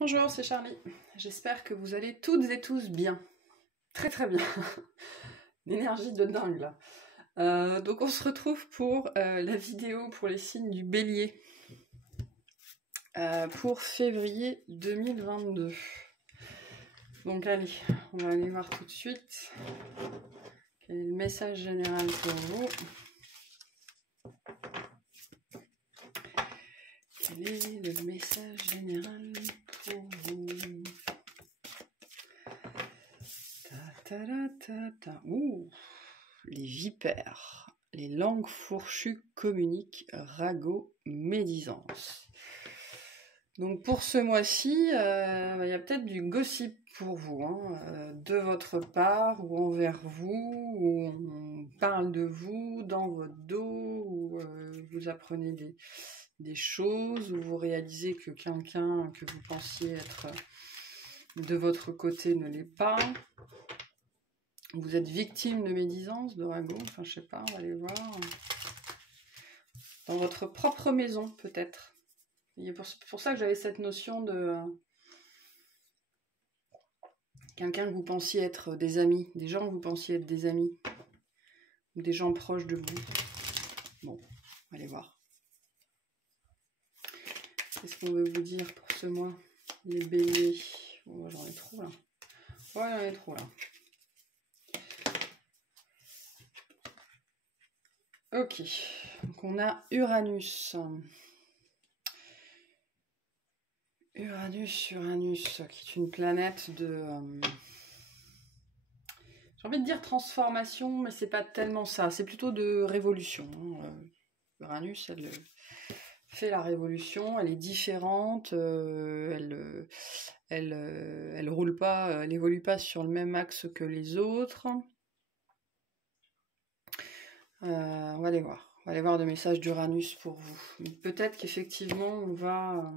Bonjour, c'est Charlie. J'espère que vous allez toutes et tous bien. Très très bien. Une énergie de dingue là. Donc on se retrouve pour la vidéo pour les signes du Bélier pour février 2022. Donc allez, on va aller voir tout de suite quel est le message général pour vous. Quel est le message général pour vous? Ouh, les vipères, les langues fourchues communiquent, ragots, médisance. Donc pour ce mois-ci, il y a peut-être du gossip pour vous, de votre part ou envers vous, où on parle de vous dans votre dos, où vous apprenez des choses, où vous réalisez que quelqu'un que vous pensiez être de votre côté ne l'est pas. Vous êtes victime de médisance, de ragots, enfin je sais pas, on va aller voir. Dans votre propre maison, peut-être. C'est pour ça que j'avais cette notion de quelqu'un que vous pensiez être des amis, des gens que vous pensiez être des amis, ou des gens proches de vous. Bon, on va aller voir. Qu'est-ce qu'on veut vous dire pour ce mois, les béliers? Oh, j'en ai trop là. Ouais, j'en ai trop là. Ok, donc on a Uranus. Uranus, qui est une planète de... j'ai envie de dire transformation, mais c'est pas tellement ça. C'est plutôt de révolution. Uranus, elle fait la révolution, elle est différente, elle roule pas, elle évolue pas sur le même axe que les autres. On va aller voir. On va aller voir des messages d'Uranus pour vous. Peut-être qu'effectivement, on va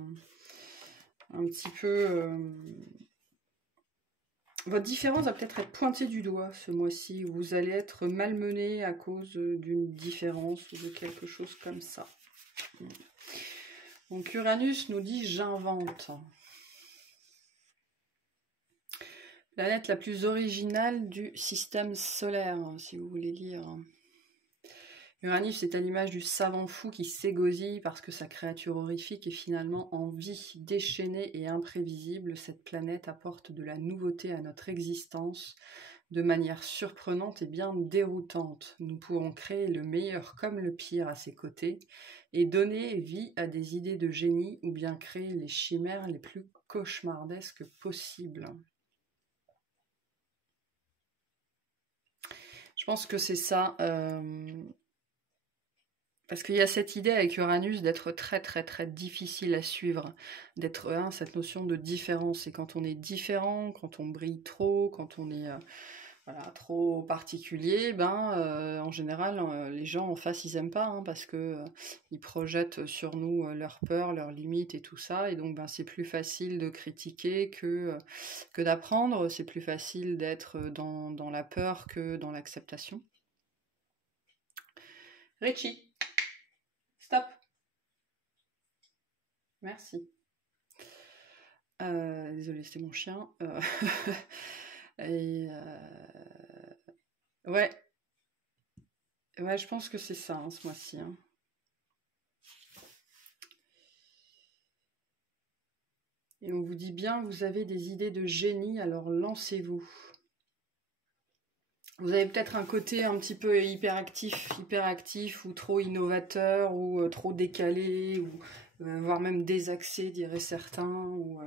un petit peu... votre différence va peut-être être pointée du doigt ce mois-ci, où vous allez être malmené à cause d'une différence ou de quelque chose comme ça. Donc Uranus nous dit « j'invente ». Planète la plus originale du système solaire, si vous voulez lire. Uranus est à l'image du savant fou qui s'égosille parce que sa créature horrifique est finalement en vie. Déchaînée et imprévisible, cette planète apporte de la nouveauté à notre existence de manière surprenante et bien déroutante. Nous pourrons créer le meilleur comme le pire à ses côtés et donner vie à des idées de génie ou bien créer les chimères les plus cauchemardesques possibles. Je pense que c'est ça... Parce qu'il y a cette idée avec Uranus d'être très très très difficile à suivre, d'être cette notion de différence. Et quand on est différent, quand on brille trop, quand on est voilà, trop particulier, en général, les gens en face, ils aiment pas, parce que ils projettent sur nous leurs peurs, leurs limites et tout ça. Et donc, c'est plus facile de critiquer que d'apprendre. C'est plus facile d'être dans la peur que dans l'acceptation. Richie. Stop. Merci. Désolée, c'était mon chien. Ouais. Ouais, je pense que c'est ça, ce mois-ci. Et on vous dit bien, vous avez des idées de génie, alors lancez-vous. Vous avez peut-être un côté un petit peu hyperactif ou trop innovateur ou trop décalé ou voire même désaxé, diraient certains. Ou,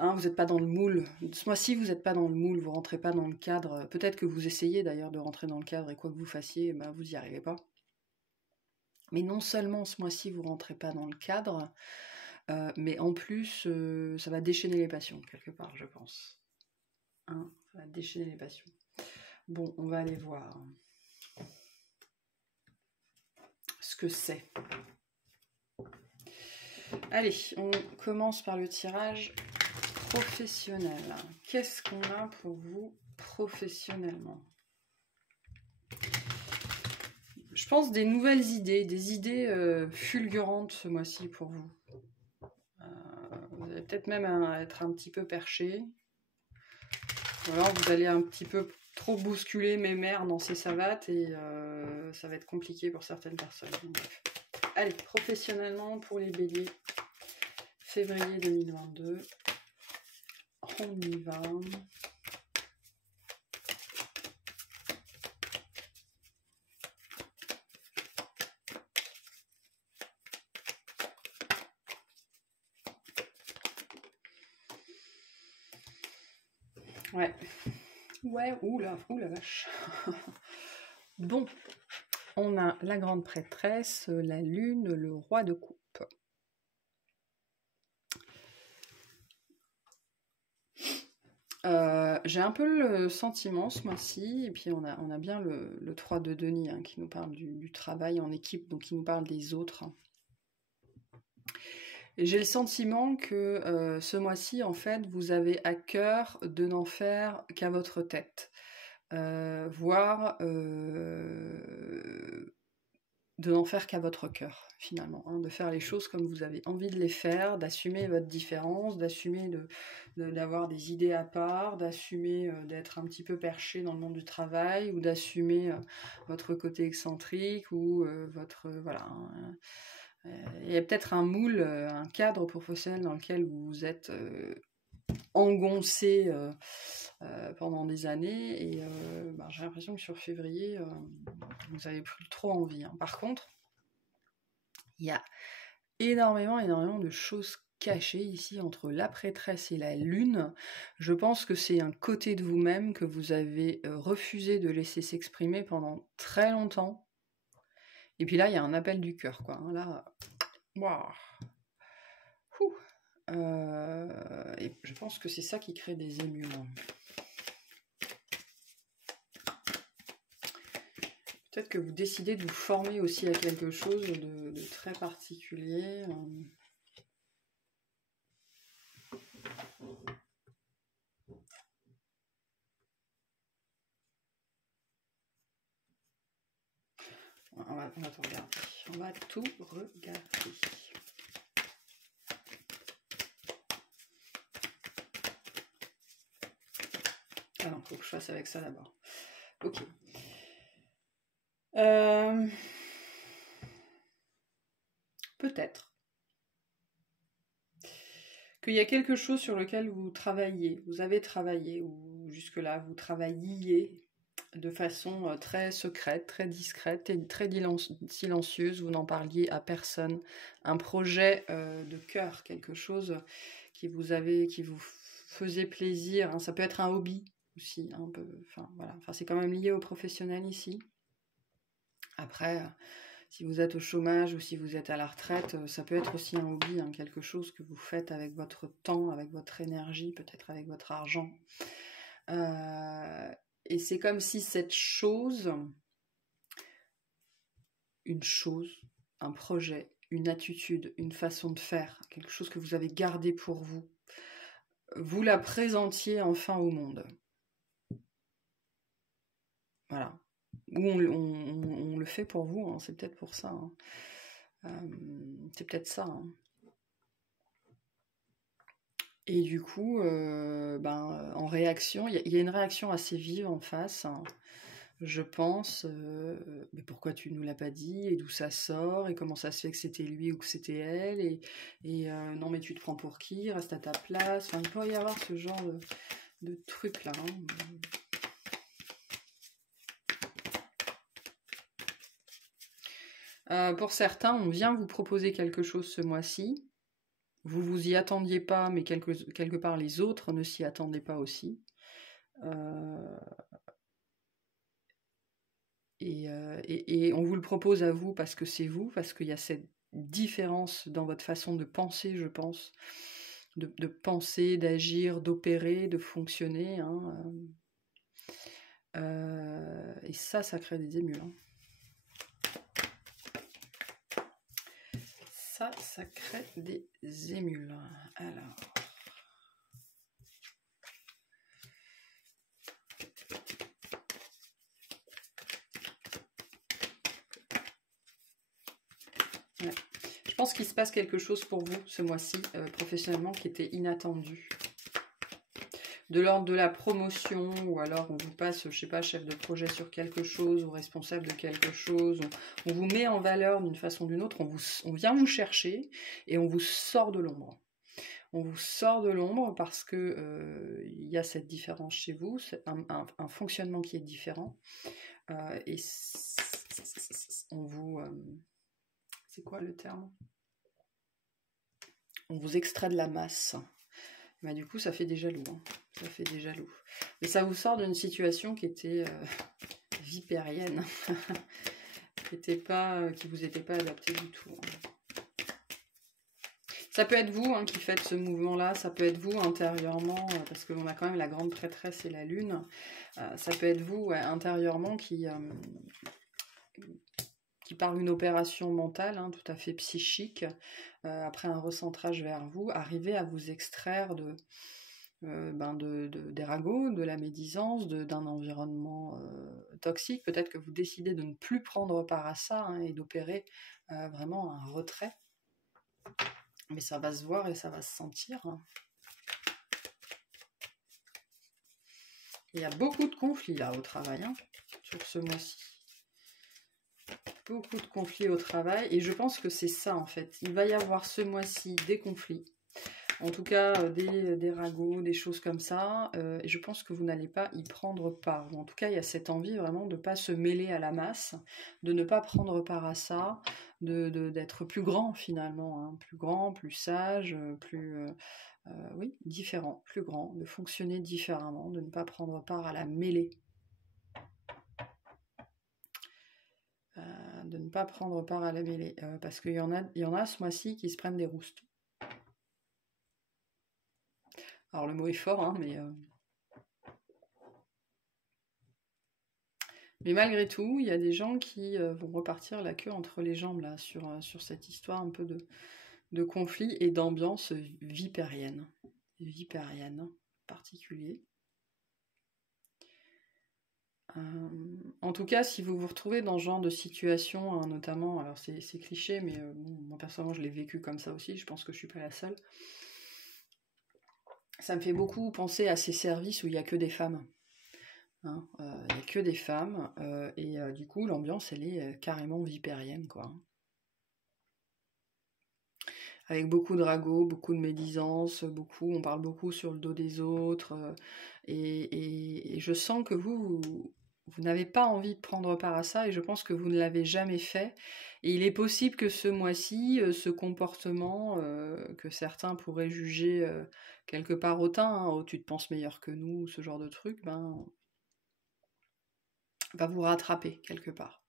vous n'êtes pas dans le moule. Ce mois-ci, vous n'êtes pas dans le moule, vous ne rentrez pas dans le cadre. Peut-être que vous essayez d'ailleurs de rentrer dans le cadre et quoi que vous fassiez, vous n'y arrivez pas. Mais non seulement ce mois-ci, vous ne rentrez pas dans le cadre, mais en plus, ça va déchaîner les passions, quelque part, je pense. Ça va déchaîner les passions. Bon, on va aller voir ce que c'est. Allez, on commence par le tirage professionnel. Qu'est-ce qu'on a pour vous professionnellement? Je pense des nouvelles idées, des idées fulgurantes ce mois-ci pour vous. Vous allez peut-être même être un petit peu perché. Ou alors vous allez un petit peu trop bousculer mes mères dans ces savates et ça va être compliqué pour certaines personnes. Donc, bref. Allez, professionnellement pour les béliers, février 2022, on y va. Ouais. Ouais, oula vache. Bon, on a la grande prêtresse, la lune, le roi de coupe. J'ai un peu le sentiment ce mois-ci, et puis on a bien le 3 de Denis hein, qui nous parle du travail en équipe, donc qui nous parle des autres. Et j'ai le sentiment que ce mois-ci, en fait, vous avez à cœur de n'en faire qu'à votre tête. Voire de n'en faire qu'à votre cœur, finalement. Hein, de faire les choses comme vous avez envie de les faire, d'assumer votre différence, d'assumer d'avoir des idées à part, d'assumer d'être un petit peu perché dans le monde du travail, ou d'assumer votre côté excentrique, ou votre... voilà. Hein, il y a peut-être un moule, un cadre professionnel dans lequel vous êtes engoncé pendant des années, et j'ai l'impression que sur février, vous avez plus trop envie. Hein. Par contre, il y a énormément de choses cachées ici entre la prêtresse et la lune. Je pense que c'est un côté de vous-même que vous avez refusé de laisser s'exprimer pendant très longtemps. Et puis là, il y a un appel du cœur, quoi. Là, waouh. Et je pense que c'est ça qui crée des émules. Peut-être que vous décidez de vous former aussi à quelque chose de très particulier. On va tout regarder. On va tout regarder. Ah non, faut que je fasse avec ça d'abord. Ok. Peut-être qu'il y a quelque chose sur lequel vous travaillez, vous avez travaillé, ou jusque-là vous travailliez de façon très secrète, très discrète et très silencieuse, vous n'en parliez à personne. Un projet de cœur, quelque chose qui vous faisait plaisir. Hein. Ça peut être un hobby aussi, un peu. Enfin voilà. Enfin, c'est quand même lié au professionnel ici. Après, si vous êtes au chômage ou si vous êtes à la retraite, ça peut être aussi un hobby, hein, quelque chose que vous faites avec votre temps, avec votre énergie, peut-être avec votre argent. Et c'est comme si cette chose, une chose, un projet, une attitude, une façon de faire, quelque chose que vous avez gardé pour vous, vous la présentiez enfin au monde. Voilà. Ou on le fait pour vous, hein, c'est peut-être pour ça. Hein. C'est peut-être ça. Hein. Et du coup, en réaction, il y a une réaction assez vive en face. Hein. Je pense, mais pourquoi tu nous l'as pas dit, et d'où ça sort, et comment ça se fait que c'était lui ou que c'était elle, et non mais tu te prends pour qui, reste à ta place. Enfin, il peut y avoir ce genre de truc là. Hein. Pour certains, on vient vous proposer quelque chose ce mois-ci. Vous vous y attendiez pas, mais quelque part les autres ne s'y attendaient pas aussi. Et on vous le propose à vous parce que c'est vous, parce qu'il y a cette différence dans votre façon de penser, je pense, de penser, d'agir, d'opérer, de fonctionner. Hein. Et ça crée des émules. Hein. Ça crée des émules. Alors... Ouais. Je pense qu'il se passe quelque chose pour vous ce mois-ci, professionnellement, qui était inattendu. De l'ordre de la promotion, ou alors on vous passe, je sais pas, chef de projet sur quelque chose, ou responsable de quelque chose, on vous met en valeur d'une façon ou d'une autre, on vient vous chercher, et on vous sort de l'ombre. On vous sort de l'ombre parce que il y a cette différence chez vous, c'est un fonctionnement qui est différent, et on vous... c'est quoi le terme? On vous extrait de la masse. Bah, du coup, ça fait des jaloux. Hein. Ça fait des jaloux. Mais ça vous sort d'une situation qui était vipérienne, qui vous était pas adaptée du tout. Hein. Ça peut être vous qui faites ce mouvement-là, ça peut être vous intérieurement, parce qu'on a quand même la grande prêtresse et la lune. Ça peut être vous intérieurement qui par une opération mentale, tout à fait psychique, après un recentrage vers vous, arriver à vous extraire des ragots, de la médisance, d'un environnement toxique. Peut-être que vous décidez de ne plus prendre part à ça et d'opérer vraiment un retrait. Mais ça va se voir et ça va se sentir. Il y a beaucoup de conflits là au travail, sur ce mois-ci. Beaucoup de conflits au travail, et je pense que c'est ça en fait. Il va y avoir ce mois-ci des conflits, en tout cas des ragots, des choses comme ça, et je pense que vous n'allez pas y prendre part. En tout cas, il y a cette envie vraiment de ne pas se mêler à la masse, de ne pas prendre part à ça, d'être plus grand finalement, plus grand, plus sage, oui, différent, plus grand, de fonctionner différemment, de ne pas prendre part à la mêlée. De ne pas prendre part à la mêlée, parce qu'il y en a ce mois-ci qui se prennent des roustes. Alors le mot est fort, mais malgré tout, il y a des gens qui vont repartir la queue entre les jambes là, sur cette histoire un peu de conflit et d'ambiance vipérienne particulier. En tout cas, si vous vous retrouvez dans ce genre de situation, notamment, alors c'est cliché, mais moi personnellement je l'ai vécu comme ça aussi, je pense que je suis pas la seule. Ça me fait beaucoup penser à ces services où il n'y a que des femmes. Il n'y a que des femmes, et du coup l'ambiance elle est carrément vipérienne, quoi. Avec beaucoup de ragots, beaucoup de médisance, on parle beaucoup sur le dos des autres, et je sens que vous n'avez pas envie de prendre part à ça, et je pense que vous ne l'avez jamais fait. Et il est possible que ce mois-ci, ce comportement que certains pourraient juger quelque part hautain, oh, tu te penses meilleur que nous, ce genre de truc, va vous rattraper quelque part.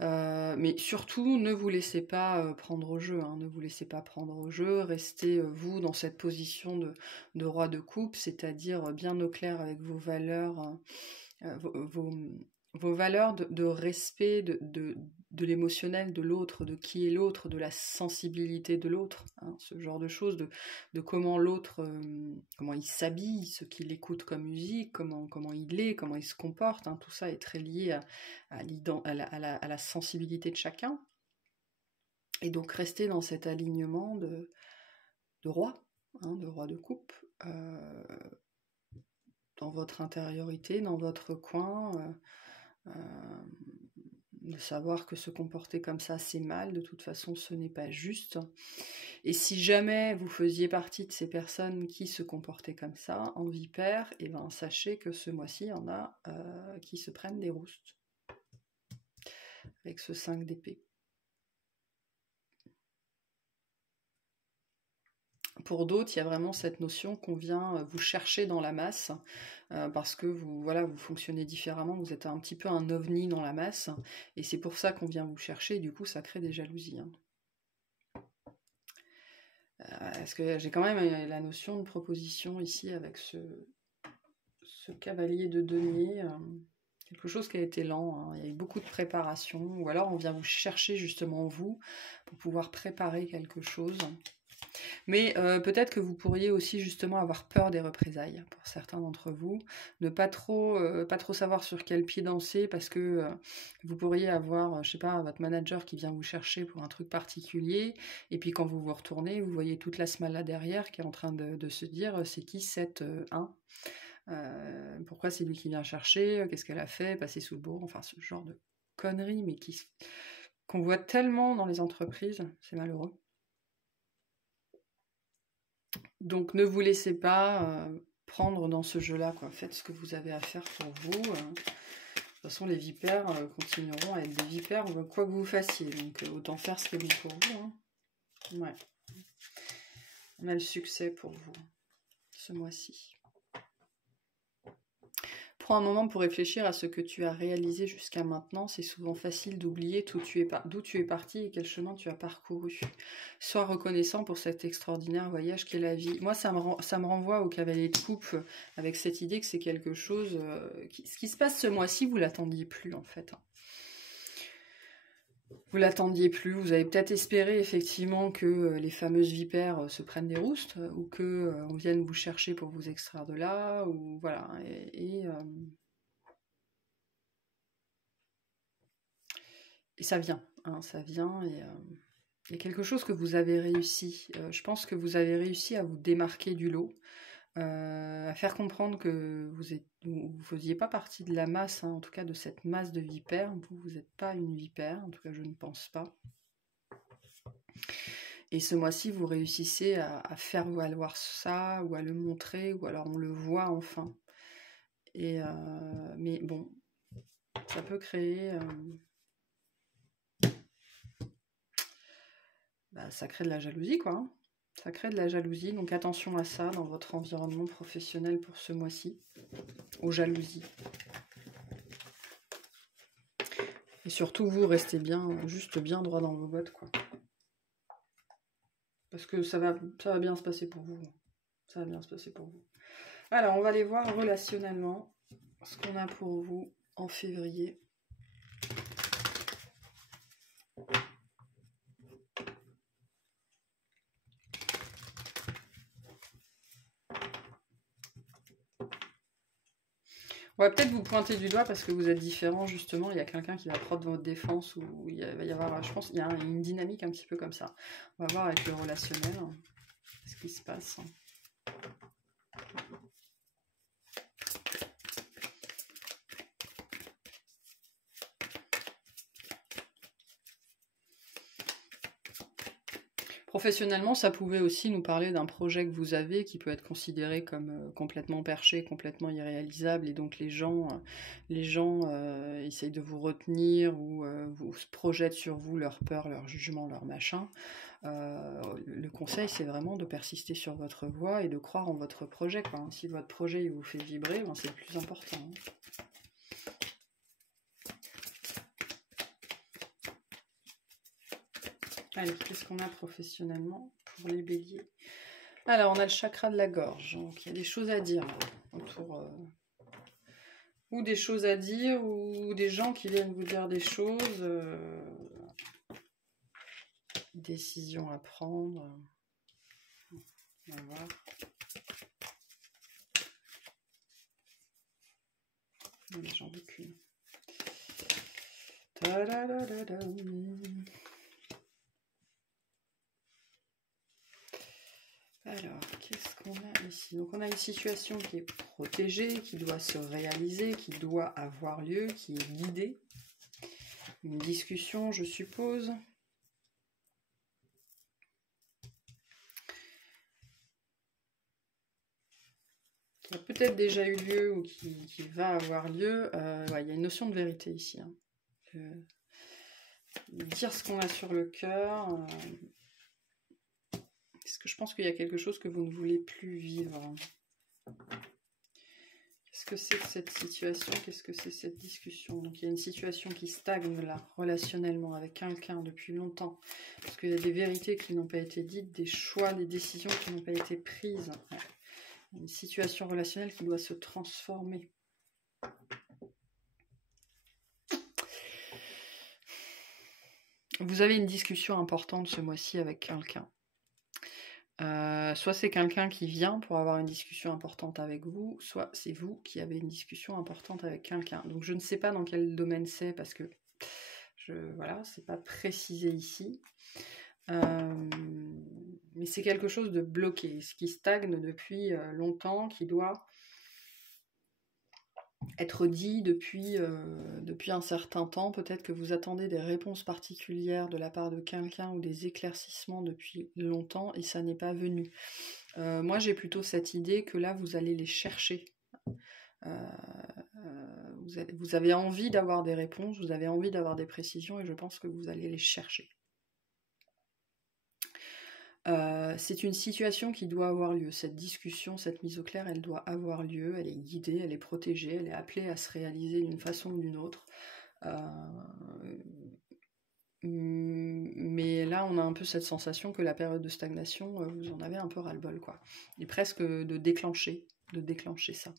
Mais surtout, ne vous laissez pas prendre au jeu, ne vous laissez pas prendre au jeu, restez vous dans cette position de roi de coupe, c'est-à-dire bien au clair avec vos valeurs, vos valeurs de respect de l'émotionnel de l'autre, de qui est l'autre, de la sensibilité de l'autre, ce genre de choses, de comment l'autre, comment il s'habille, ce qu'il écoute comme musique, comment il est, comment il se comporte, tout ça est très lié à la sensibilité de chacun. Et donc rester dans cet alignement de roi, de roi de coupe, dans votre intériorité, dans votre coin, de savoir que se comporter comme ça c'est mal, de toute façon ce n'est pas juste. Et si jamais vous faisiez partie de ces personnes qui se comportaient comme ça en vipère, et sachez que ce mois-ci il y en a qui se prennent des roustes avec ce 5 d'épée. Pour d'autres, il y a vraiment cette notion qu'on vient vous chercher dans la masse, parce que vous fonctionnez différemment, vous êtes un petit peu un ovni dans la masse, et c'est pour ça qu'on vient vous chercher, et du coup ça crée des jalousies. Parce que j'ai quand même la notion de proposition ici avec ce cavalier de denier, quelque chose qui a été lent, il y a eu beaucoup de préparation, ou alors on vient vous chercher justement vous, pour pouvoir préparer quelque chose. Mais peut-être que vous pourriez aussi justement avoir peur des représailles pour certains d'entre vous, ne pas trop savoir sur quel pied danser parce que vous pourriez avoir, je sais pas, votre manager qui vient vous chercher pour un truc particulier, et puis quand vous vous retournez, vous voyez toute la smala derrière qui est en train de se dire c'est qui cette 1 pourquoi c'est lui qui vient chercher, qu'est-ce qu'elle a fait, passer sous le bourreau, enfin ce genre de conneries, mais qu'on voit tellement dans les entreprises, c'est malheureux. Donc ne vous laissez pas prendre dans ce jeu-là, quoi. Faites ce que vous avez à faire pour vous. De toute façon, les vipères continueront à être des vipères, quoi que vous fassiez. Donc autant faire ce qui est bon pour vous. Hein. Ouais. On a le succès pour vous ce mois-ci. Prends un moment pour réfléchir à ce que tu as réalisé jusqu'à maintenant. C'est souvent facile d'oublier d'où tu es parti et quel chemin tu as parcouru. Sois reconnaissant pour cet extraordinaire voyage qu'est la vie. Moi, ça me renvoie au cavalier de coupe avec cette idée que c'est quelque chose... ce qui se passe ce mois-ci, vous l'attendiez plus en fait. Vous l'attendiez plus, vous avez peut-être espéré effectivement que les fameuses vipères se prennent des roustes ou que on vienne vous chercher pour vous extraire de là, ou voilà. Et ça vient, hein, ça vient, et il y a quelque chose que vous avez réussi. Je pense que vous avez réussi à vous démarquer du lot, à faire comprendre que vous faisiez pas partie de la masse, hein, en tout cas de cette masse de vipères. Vous n'êtes pas une vipère, en tout cas je ne pense pas. Et ce mois-ci, vous réussissez à faire valoir ça, ou à le montrer, ou alors on le voit enfin. Et mais bon, ça peut créer... ça crée de la jalousie, quoi. Hein. Ça crée de la jalousie, donc attention à ça dans votre environnement professionnel pour ce mois-ci. Aux jalousies. Et surtout, vous, restez juste bien droit dans vos bottes, quoi. Parce que ça va bien se passer pour vous. Ça va bien se passer pour vous. Alors, on va aller voir relationnellement ce qu'on a pour vous en février. On va peut-être vous pointer du doigt parce que vous êtes différents, justement. Il y a quelqu'un qui va prendre votre défense, ou il va y avoir, je pense, il y a une dynamique un petit peu comme ça. On va voir avec le relationnel ce qui se passe. Professionnellement, ça pouvait aussi nous parler d'un projet que vous avez qui peut être considéré comme complètement perché, complètement irréalisable, et donc les gens essayent de vous retenir, ou vous se projettent sur vous leur peur, leur jugement, leur machin. Le conseil, c'est vraiment de persister sur votre voie et de croire en votre projet, quoi. Si votre projet il vous fait vibrer, c'est le plus important. Allez, qu'est-ce qu'on a professionnellement pour les béliers? Alors, on a le chakra de la gorge, donc il y a des choses à dire autour... ou des choses à dire, ou des gens qui viennent vous dire des choses, décisions à prendre. On va voir. Non, j'en veux qu'une. Alors, qu'est-ce qu'on a ici? Donc on a une situation qui est protégée, qui doit se réaliser, qui doit avoir lieu, qui est guidée. Une discussion, je suppose. Qui a peut-être déjà eu lieu ou qui va avoir lieu. Ouais, il y a une notion de vérité ici. Hein. Dire ce qu'on a sur le cœur. Est-ce que je pense qu'il y a quelque chose que vous ne voulez plus vivre? Qu'est-ce que c'est que cette situation? Qu'est-ce que c'est cette discussion? Donc il y a une situation qui stagne là, relationnellement, avec quelqu'un depuis longtemps. Parce qu'il y a des vérités qui n'ont pas été dites, des choix, des décisions qui n'ont pas été prises. Ouais. Une situation relationnelle qui doit se transformer. Vous avez une discussion importante ce mois-ci avec quelqu'un. Soit c'est quelqu'un qui vient pour avoir une discussion importante avec vous, soit c'est vous qui avez une discussion importante avec quelqu'un. Donc je ne sais pas dans quel domaine c'est parce que voilà, c'est pas précisé ici. Mais c'est quelque chose de bloqué, ce qui stagne depuis longtemps, qui doit être dit depuis un certain temps. Peut-être que vous attendez des réponses particulières de la part de quelqu'un ou des éclaircissements depuis longtemps et ça n'est pas venu. Moi j'ai plutôt cette idée que là vous allez les chercher. Vous avez envie d'avoir des réponses, vous avez envie d'avoir des précisions et je pense que vous allez les chercher. C'est une situation qui doit avoir lieu. Cette discussion, cette mise au clair, elle doit avoir lieu, elle est guidée, elle est protégée, elle est appelée à se réaliser d'une façon ou d'une autre. Mais là, on a un peu cette sensation que la période de stagnation, vous en avez un peu ras-le-bol, quoi. Et presque de déclencher ça.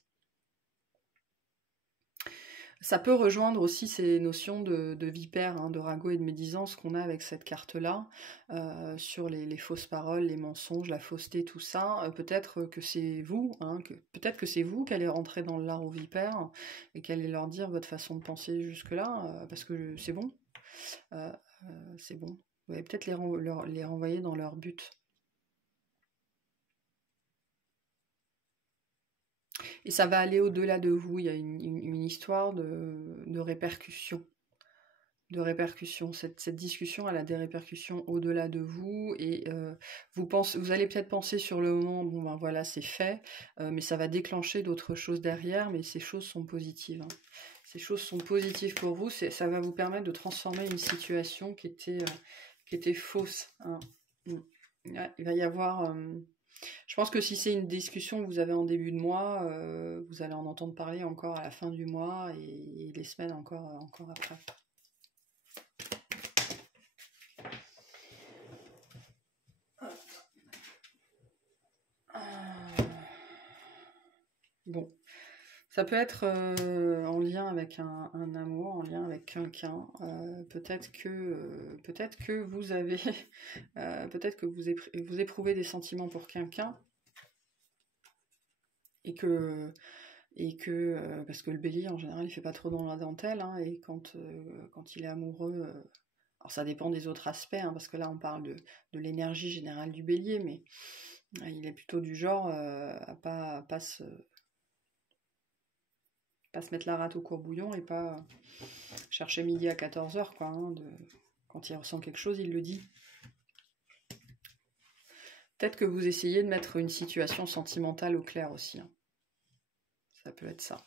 Ça peut rejoindre aussi ces notions de vipère, hein, de ragot et de médisance qu'on a avec cette carte-là, sur les fausses paroles, les mensonges, la fausseté, tout ça. Peut-être que c'est vous, hein, peut-être que c'est vous qui allez rentrer dans l'art aux vipères et qui allez leur dire votre façon de penser jusque-là, parce que c'est bon. C'est bon. Vous allez peut-être les renvoyer dans leur but. Et ça va aller au-delà de vous, il y a une histoire de répercussion. Cette discussion, elle a des répercussions au-delà de vous, et vous allez peut-être penser sur le moment, bon ben voilà, c'est fait, mais ça va déclencher d'autres choses derrière, mais ces choses sont positives. Hein. Ces choses sont positives pour vous, ça va vous permettre de transformer une situation qui était fausse. Hein. Il va y avoir... je pense que si c'est une discussion que vous avez en début de mois, vous allez en entendre parler encore à la fin du mois et les semaines encore après. Bon, ça peut être en lien avec un amour, en lien avec quelqu'un. Peut-être que vous avez, peut-être que vous éprouvez des sentiments pour quelqu'un et que parce que le bélier en général il fait pas trop dans la dentelle, hein, et quand il est amoureux, alors ça dépend des autres aspects, hein, parce que là on parle de l'énergie générale du bélier, mais il est plutôt du genre à pas se mettre la rate au courbouillon et pas chercher midi à 14h, quoi. Hein, quand il ressent quelque chose, il le dit. Peut-être que vous essayez de mettre une situation sentimentale au clair aussi. Hein. Ça peut être ça.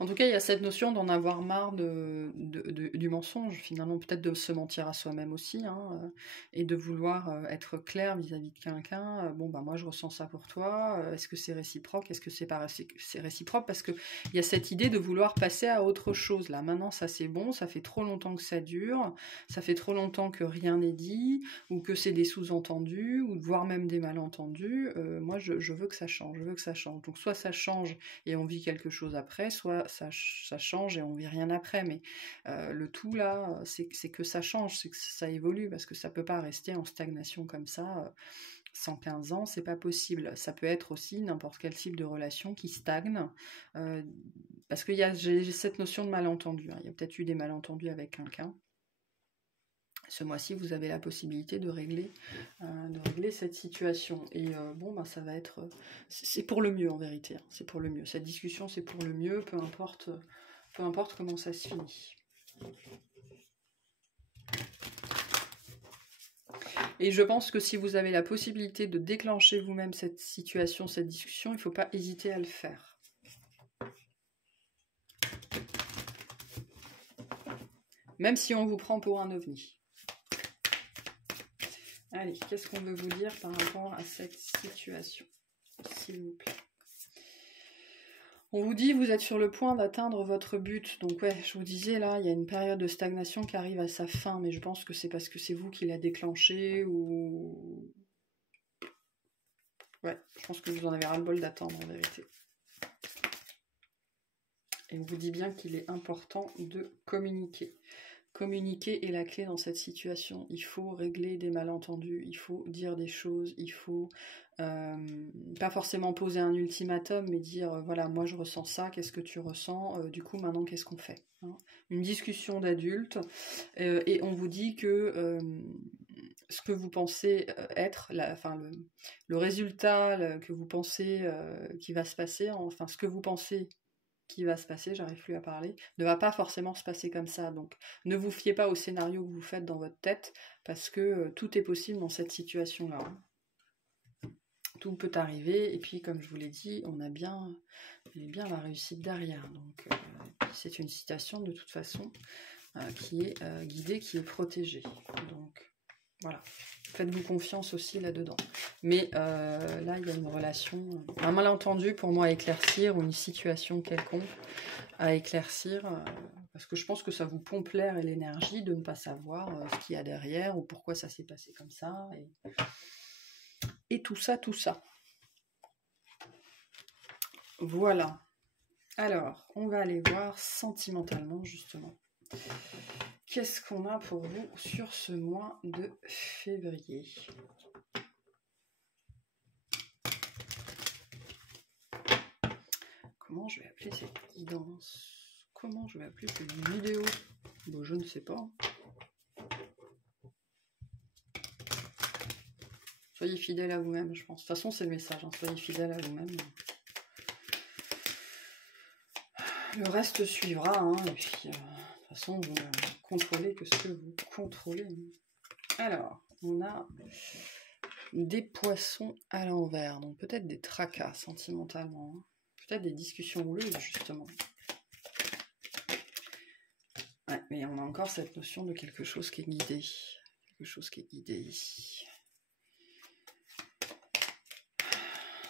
En tout cas, il y a cette notion d'en avoir marre du mensonge, finalement, peut-être de se mentir à soi-même aussi, hein, et de vouloir être clair vis-à-vis de quelqu'un. Bon, bah moi, je ressens ça pour toi. Est-ce que c'est réciproque? Est-ce que c'est pas c'est réciproque? Parce qu'il y a cette idée de vouloir passer à autre chose. Là, maintenant, ça c'est bon, ça fait trop longtemps que ça dure, ça fait trop longtemps que rien n'est dit, ou que c'est des sous-entendus, ou voire même des malentendus. Moi, je veux que ça change, je veux que ça change. Donc, soit ça change et on vit quelque chose après, soit ça change et on vit rien après, mais le tout là, c'est que ça change, c'est que ça évolue, parce que ça peut pas rester en stagnation comme ça, 115 ans, c'est pas possible. Ça peut être aussi n'importe quel type de relation qui stagne, parce que j'ai cette notion de malentendu, hein. Il y a peut-être eu des malentendus avec quelqu'un. Ce mois-ci, vous avez la possibilité de régler cette situation. Et bon, ben, ça va être... c'est pour le mieux, en vérité. Hein. C'est pour le mieux. Cette discussion, c'est pour le mieux, peu importe comment ça se finit. Et je pense que si vous avez la possibilité de déclencher vous-même cette situation, cette discussion, il ne faut pas hésiter à le faire. Même si on vous prend pour un ovni. Allez, qu'est-ce qu'on veut vous dire par rapport à cette situation, s'il vous plaît? On vous dit, vous êtes sur le point d'atteindre votre but. Donc ouais, je vous disais, là, il y a une période de stagnation qui arrive à sa fin, mais je pense que c'est parce que c'est vous qui l'a déclenché, ou... Ouais, je pense que vous en avez ras-le-bol d'attendre, en vérité. Et on vous dit bien qu'il est important de communiquer. Communiquer est la clé dans cette situation. Il faut régler des malentendus, il faut dire des choses, il faut pas forcément poser un ultimatum, mais dire voilà, moi je ressens ça, qu'est-ce que tu ressens, du coup maintenant qu'est-ce qu'on fait, hein. Une discussion d'adultes, et on vous dit que ce que vous pensez être, le résultat que vous pensez qui va se passer, enfin ce que vous pensez qui va se passer, j'arrive plus à parler, ne va pas forcément se passer comme ça. Donc ne vous fiez pas au scénario que vous faites dans votre tête, parce que tout est possible dans cette situation-là. Tout peut arriver, et puis comme je vous l'ai dit, on a bien la réussite derrière. Donc c'est une citation de toute façon qui est guidée, qui est protégée. Donc voilà, faites-vous confiance aussi là-dedans. Mais là, il y a une relation, un malentendu pour moi à éclaircir, ou une situation quelconque à éclaircir, parce que je pense que ça vous pompe l'air et l'énergie de ne pas savoir ce qu'il y a derrière, ou pourquoi ça s'est passé comme ça, et tout ça, tout ça. Voilà. Alors, on va aller voir sentimentalement, justement. Qu'est-ce qu'on a pour vous sur ce mois de février? Comment je vais appeler cette guidance? Comment je vais appeler cette vidéo? Bon, je ne sais pas. Soyez fidèle à vous-même, je pense. De toute façon, c'est le message, hein. Soyez fidèle à vous-même. Le reste suivra, hein. Et puis, de toute façon, vous ne contrôlez que ce que vous contrôlez. Alors, on a des poissons à l'envers, donc peut-être des tracas sentimentalement, hein. Peut-être des discussions houleuses, justement. Ouais, mais on a encore cette notion de quelque chose qui est guidé. Quelque chose qui est guidé ici.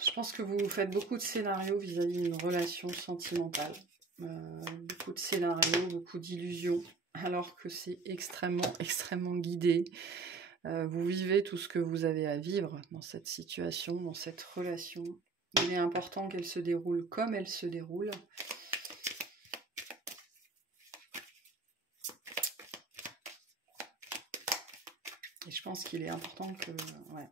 Je pense que vous faites beaucoup de scénarios vis-à-vis d'une relation sentimentale. Beaucoup de scénarios, beaucoup d'illusions, alors que c'est extrêmement, extrêmement guidé. Vous vivez tout ce que vous avez à vivre dans cette situation, dans cette relation. Il est important qu'elle se déroule comme elle se déroule. Et je pense qu'il est important que... Ouais.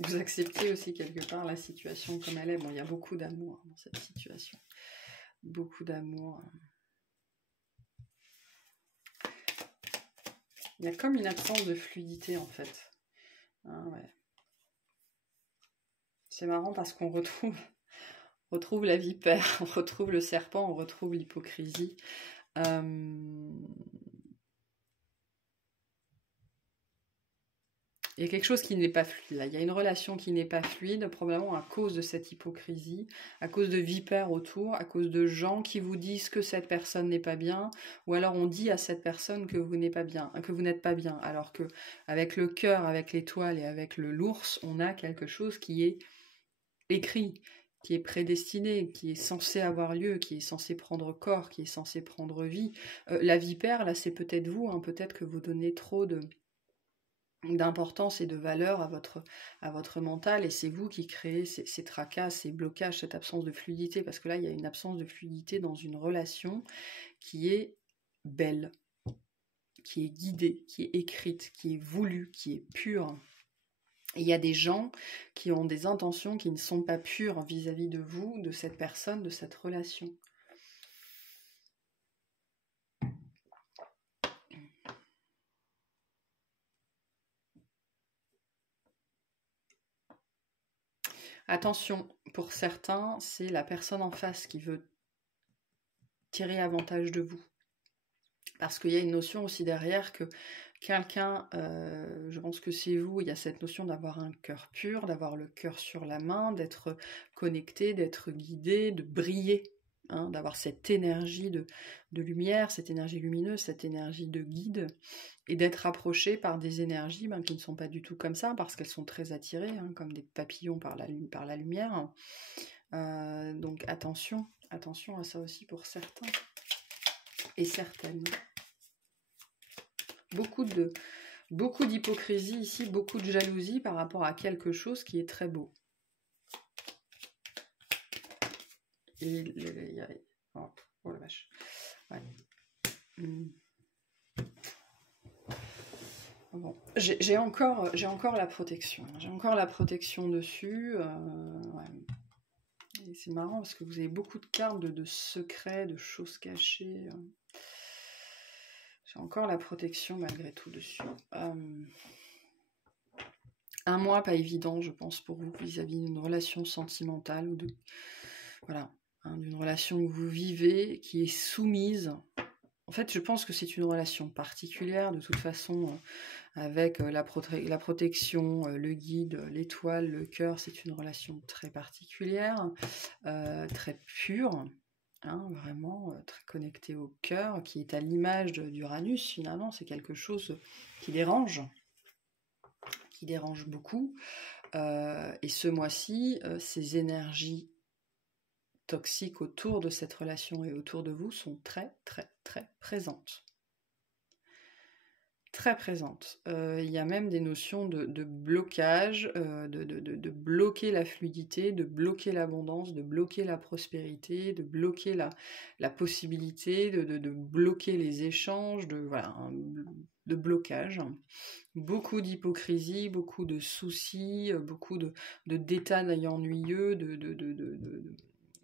Vous acceptez aussi quelque part la situation comme elle est. Bon, il y a beaucoup d'amour dans cette situation. Beaucoup d'amour. Il y a comme une absence de fluidité en fait. Hein, ouais. C'est marrant parce qu'on retrouve la vipère, on retrouve le serpent, on retrouve l'hypocrisie. Il y a quelque chose qui n'est pas fluide là. Il y a une relation qui n'est pas fluide, probablement à cause de cette hypocrisie, à cause de vipères autour, à cause de gens qui vous disent que cette personne n'est pas bien, ou alors on dit à cette personne que vous n'êtes pas bien, alors que avec le cœur, avec l'étoile et avec l'ours, on a quelque chose qui est écrit, qui est prédestiné, qui est censé avoir lieu, qui est censé prendre corps, qui est censé prendre vie. La vipère, là, c'est peut-être vous, hein, peut-être que vous donnez trop d'importance et de valeur à votre mental, et c'est vous qui créez ces tracas, ces blocages, cette absence de fluidité, parce que là, il y a une absence de fluidité dans une relation qui est belle, qui est guidée, qui est écrite, qui est voulue, qui est pure. Et il y a des gens qui ont des intentions qui ne sont pas pures vis-à-vis de vous, de cette personne, de cette relation. Attention, pour certains, c'est la personne en face qui veut tirer avantage de vous. Parce qu'il y a une notion aussi derrière que quelqu'un, je pense que c'est vous, il y a cette notion d'avoir un cœur pur, d'avoir le cœur sur la main, d'être connecté, d'être guidé, de briller, hein, d'avoir cette énergie de lumière, cette énergie lumineuse, cette énergie de guide, et d'être approché par des énergies qui ne sont pas du tout comme ça, parce qu'elles sont très attirées, hein, comme des papillons par la lumière. Donc attention à ça aussi pour certains et certaines. Beaucoup Beaucoup d'hypocrisie ici, beaucoup de jalousie par rapport à quelque chose qui est très beau. Et oh la vache. Ouais. Bon. J'ai encore la protection. J'ai encore la protection dessus. Ouais. C'est marrant parce que vous avez beaucoup de cartes de secrets, de choses cachées. J'ai encore la protection malgré tout dessus. Un mois pas évident, je pense, pour vous vis-à-vis d'une relation sentimentale ou voilà, hein, d'une relation que vous vivez qui est soumise. En fait, je pense que c'est une relation particulière, de toute façon, avec la protection, le guide, l'étoile, le cœur, c'est une relation très particulière, très pure, hein, vraiment très connectée au cœur, qui est à l'image d'Uranus, finalement, c'est quelque chose qui dérange beaucoup. Et ce mois-ci, ces énergies toxiques autour de cette relation et autour de vous sont très, très, très présentes. Très présentes. Il y a même des notions de blocage, de bloquer la fluidité, de bloquer l'abondance, de bloquer la prospérité, de bloquer la possibilité, de bloquer les échanges, voilà, de blocage. Beaucoup d'hypocrisie, beaucoup de soucis, beaucoup de détails ennuyeux,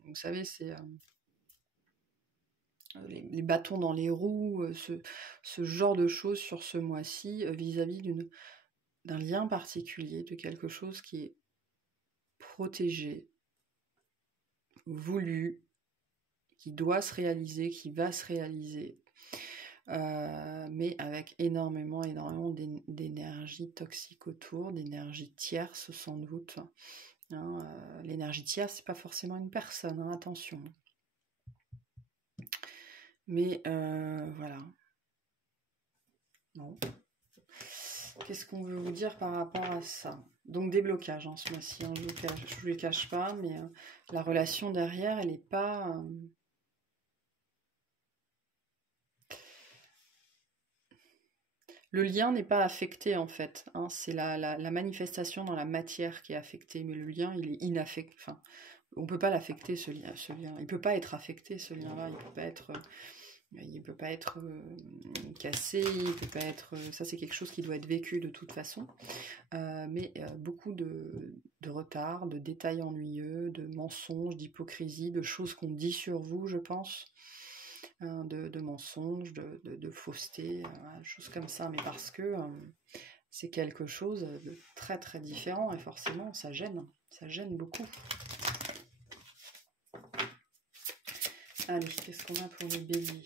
vous savez, c'est les bâtons dans les roues, ce genre de choses sur ce mois-ci, vis-à-vis d'un lien particulier, de quelque chose qui est protégé, voulu, qui doit se réaliser, qui va se réaliser, mais avec énormément d'énergie toxique autour, d'énergie tierce sans doute. Hein, l'énergie tierce, c'est pas forcément une personne, hein, attention. Mais voilà. Bon. Qu'est-ce qu'on veut vous dire par rapport à ça? Donc des blocages en ce mois-ci, hein, je ne vous les cache pas, mais la relation derrière, elle n'est pas... Le lien n'est pas affecté en fait, hein, c'est la manifestation dans la matière qui est affectée, mais le lien il est inaffecté, enfin, on ne peut pas l'affecter ce lien, il ne peut pas être affecté ce lien-là, il ne peut pas être cassé, il peut pas être... ça c'est quelque chose qui doit être vécu de toute façon, mais beaucoup de retard, de détails ennuyeux, de mensonges, d'hypocrisie, de choses qu'on dit sur vous, je pense. De mensonges, de fausseté, choses comme ça, mais parce que c'est quelque chose de très très différent et forcément ça gêne beaucoup. Allez, qu'est-ce qu'on a pour les béliers?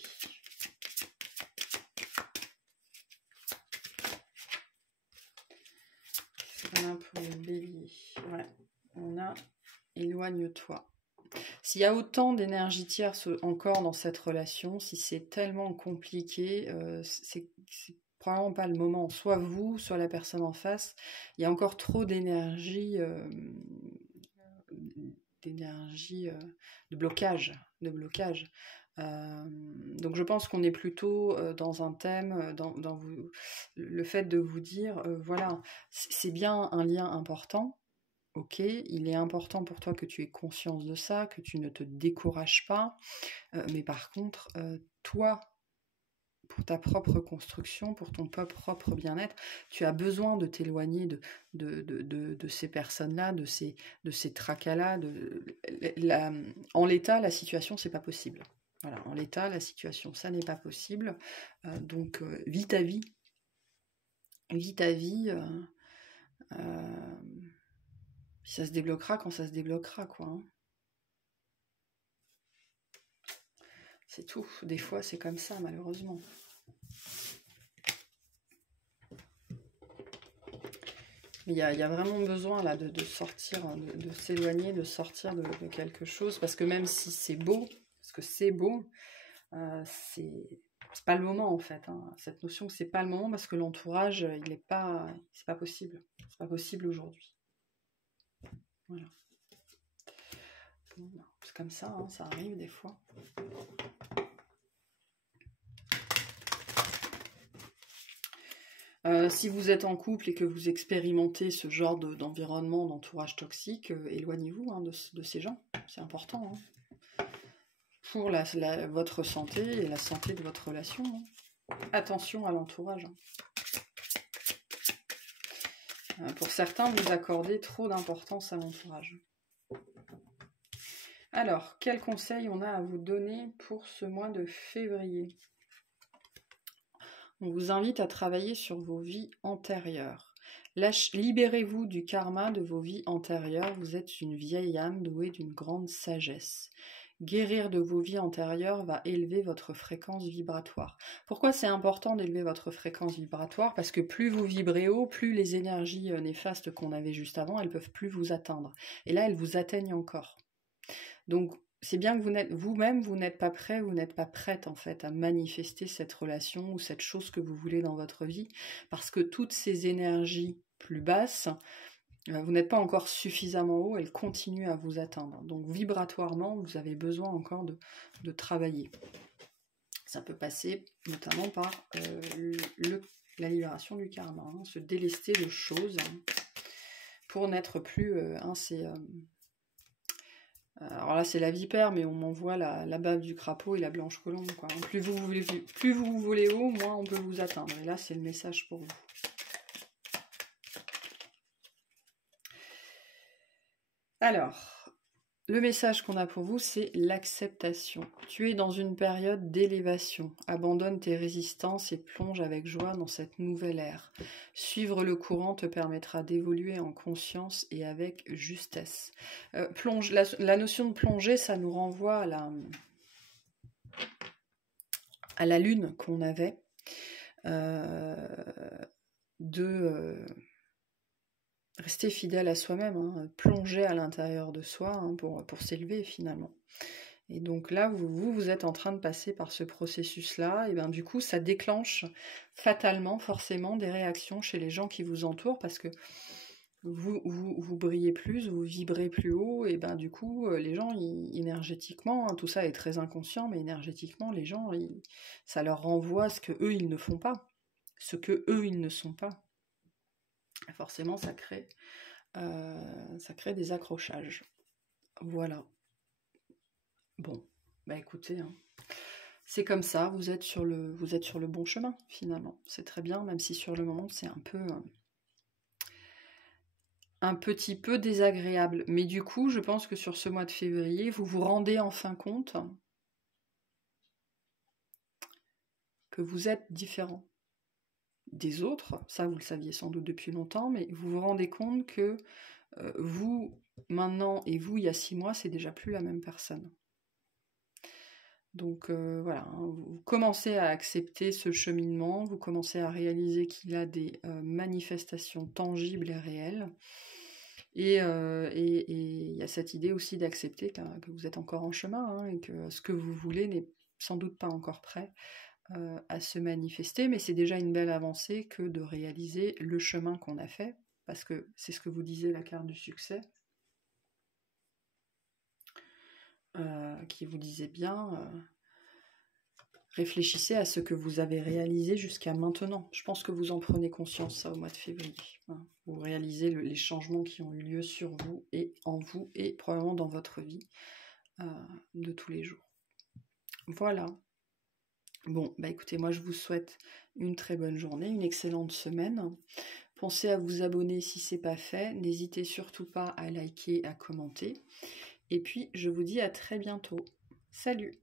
Qu'est-ce qu'on a pour les béliers? Ouais, on a éloigne-toi. S'il y a autant d'énergie tierce encore dans cette relation, si c'est tellement compliqué, c'est probablement pas le moment. Soit vous, soit la personne en face, il y a encore trop d'énergie, de blocage. Donc je pense qu'on est plutôt dans un thème, dans le fait de vous dire, voilà, c'est bien un lien important. Ok, il est important pour toi que tu aies conscience de ça, que tu ne te décourages pas, mais par contre, toi, pour ta propre construction, pour ton propre bien-être, tu as besoin de t'éloigner de ces personnes-là, de ces tracas-là. En l'état, la situation, c'est pas possible. Voilà, en l'état, la situation, ça n'est pas possible. Donc, vis ta vie. Vis ta vie. Ça se débloquera quand ça se débloquera, quoi. Hein. C'est tout. Des fois, c'est comme ça, malheureusement. Il y a vraiment besoin là de sortir, de s'éloigner, de sortir de quelque chose, parce que même si c'est beau, parce que c'est beau, c'est pas le moment en fait. Hein. Cette notion que c'est pas le moment, parce que l'entourage, c'est pas possible. C'est pas possible aujourd'hui. Voilà. C'est comme ça, hein, ça arrive des fois. Si vous êtes en couple et que vous expérimentez ce genre d'environnement, d'entourage toxique, éloignez-vous hein, de ces gens. C'est important. Hein. Pour votre santé et la santé de votre relation. Hein. Attention à l'entourage. Pour certains, vous accordez trop d'importance à l'entourage. Alors, quels conseils on a à vous donner pour ce mois de février? On vous invite à travailler sur vos vies antérieures. Libérez-vous du karma de vos vies antérieures. Vous êtes une vieille âme douée d'une grande sagesse. Guérir de vos vies antérieures va élever votre fréquence vibratoire. Pourquoi c'est important d'élever votre fréquence vibratoire? Parce que plus vous vibrez haut, plus les énergies néfastes qu'on avait juste avant, elles ne peuvent plus vous atteindre. Et là, elles vous atteignent encore. Donc, c'est bien que vous-même, vous n'êtes pas prêt, vous n'êtes pas prête en fait à manifester cette relation ou cette chose que vous voulez dans votre vie. Parce que toutes ces énergies plus basses, vous n'êtes pas encore suffisamment haut, elles continuent à vous atteindre. Donc vibratoirement, vous avez besoin encore de travailler. Ça peut passer notamment par la libération du karma, hein, se délester de choses hein, pour n'être plus... alors là c'est la vipère, mais on m'envoie la bave du crapaud et la blanche colombe. Quoi. Plus vous volez haut, moins on peut vous atteindre. Et là c'est le message pour vous. Alors, le message qu'on a pour vous, c'est l'acceptation. Tu es dans une période d'élévation. Abandonne tes résistances et plonge avec joie dans cette nouvelle ère. Suivre le courant te permettra d'évoluer en conscience et avec justesse. La notion de plonger, ça nous renvoie à la lune qu'on avait rester fidèle à soi-même, hein, plonger à l'intérieur de soi hein, pour s'élever finalement. Et donc là, vous êtes en train de passer par ce processus-là, et bien du coup, ça déclenche fatalement, forcément, des réactions chez les gens qui vous entourent, parce que vous brillez plus, vous vibrez plus haut, et ben du coup, les gens, énergétiquement, hein, tout ça est très inconscient, mais énergétiquement, les gens, ça leur renvoie ce que eux ils ne font pas, ce que eux ils ne sont pas. Forcément, ça crée des accrochages. Voilà. Bon, bah écoutez, hein, c'est comme ça, vous êtes sur le bon chemin, finalement. C'est très bien, même si sur le moment, c'est un petit peu désagréable. Mais du coup, je pense que sur ce mois de février, vous vous rendez enfin compte que vous êtes différent des autres, ça vous le saviez sans doute depuis longtemps, mais vous vous rendez compte que vous, maintenant, et vous, il y a 6 mois, c'est déjà plus la même personne. Donc voilà, hein, vous commencez à accepter ce cheminement, vous commencez à réaliser qu'il y a des manifestations tangibles et réelles, et il y a cette idée aussi d'accepter que vous êtes encore en chemin, hein, et que ce que vous voulez n'est sans doute pas encore prêt à se manifester, mais c'est déjà une belle avancée que de réaliser le chemin qu'on a fait, parce que c'est ce que vous disiez, la carte du succès, qui vous disait bien, réfléchissez à ce que vous avez réalisé jusqu'à maintenant. Je pense que vous en prenez conscience, ça, au mois de février. Hein. Vous réalisez les changements qui ont eu lieu sur vous, et en vous, et probablement dans votre vie de tous les jours. Voilà. Bon, bah écoutez, moi je vous souhaite une très bonne journée, une excellente semaine. Pensez à vous abonner si ce n'est pas fait. N'hésitez surtout pas à liker, à commenter. Et puis, je vous dis à très bientôt. Salut!